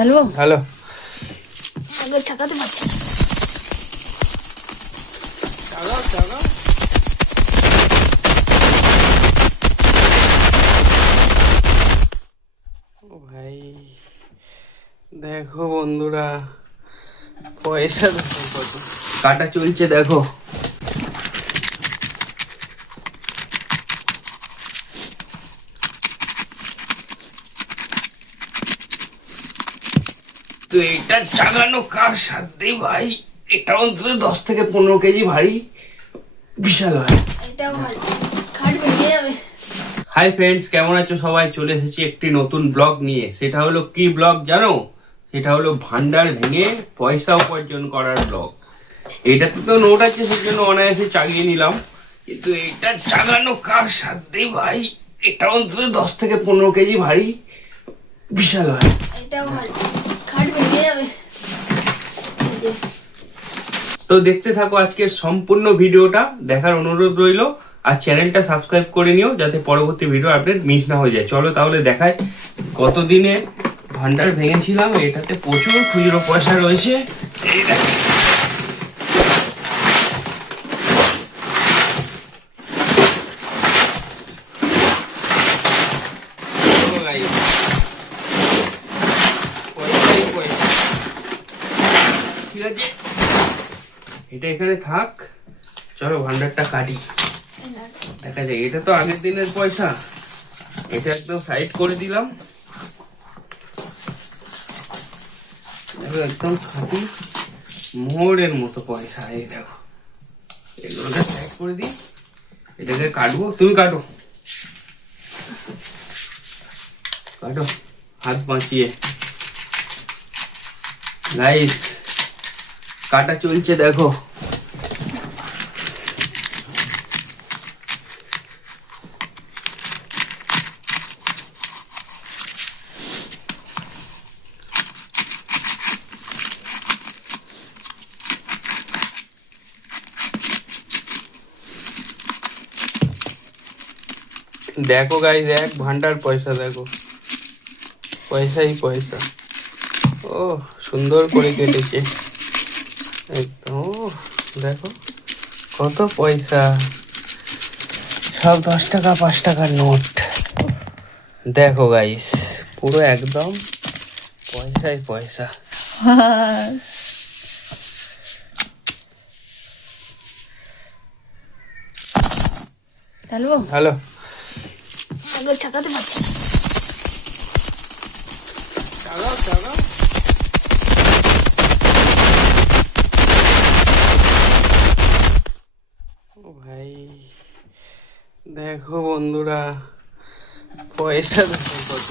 Hello. Hello. আগে চাকাতে পারছি। না। ও ভাই দেখো বন্ধুরা পয়সা কত। কাটা চলছে দেখো। তো এটা চাগানো কার সাধ্যে ভাই? এটা অন্তত দশ থেকে পনেরো কেজি ভারী বিশাল ভাই হাই ফ্রেন্ডস কেমন আছো? সবাই চলে এসেছি একটি নতুন ব্লগ নিয়ে। সেটা হলো কি ব্লগ জানো? সেটা হলো ভান্ডার ভেঙে পয়সা উপার্জন করার ব্লগ এটা তো নোট আছে সেই জন্য অনায়াসে চাগিয়ে নিলাম। কিন্তু এটা চাগানো কার সাধ্যে ভাই? এটা অন্তত দশ থেকে পনেরো কেজি ভারী বিশাল ভাই এটাও ভালো। তো দেখতে থাকো আজকের সম্পূর্ণ ভিডিওটা। দেখার অনুরোধ রইল। আর চ্যানেলটা সাবস্ক্রাইব করে নিও, যাতে পরবর্তী ভিডিও আপডেট মিস না হয়ে যায়। চলো তাহলে দেখায় কতদিনে ভান্ডার ভেঙেছিলাম, এটাতে প্রচুর খুচরো পয়সা রয়েছে। এই দেখো। চলো guys। পয়সাই পয়সা। ঠিক আছে? এটা এখানে থাক। চলো ভান্ডারটা কাটি। দেখা যায় এটা তো আগের দিনের পয়সা। এটা একদম সাইড করে দিলাম। একদম খাঁটি মোড়ের মতো পয়সা, এই দেখো। এগুলোকে সাইড করে দিই। এটাকে কাটবো। তুমি কাটো। কাটো। হাত বাঁচিয়ে। গাইস কাটা চলছে, দেখো। দেখো গাই দেখ ভান্ডার পয়সা, দেখো। পয়সাই পয়সা। ও সুন্দর করে কেটেছে। একদম দেখো কত পয়সা। সব দশ টাকা পাঁচ টাকার নোট। দেখো গাইস পুরো একদম পয়সাই পয়সা। হ্যালো। হ্যালো। চাকাতে পারছি ভাই দেখো বন্ধুরা পয়সা দেখো কত।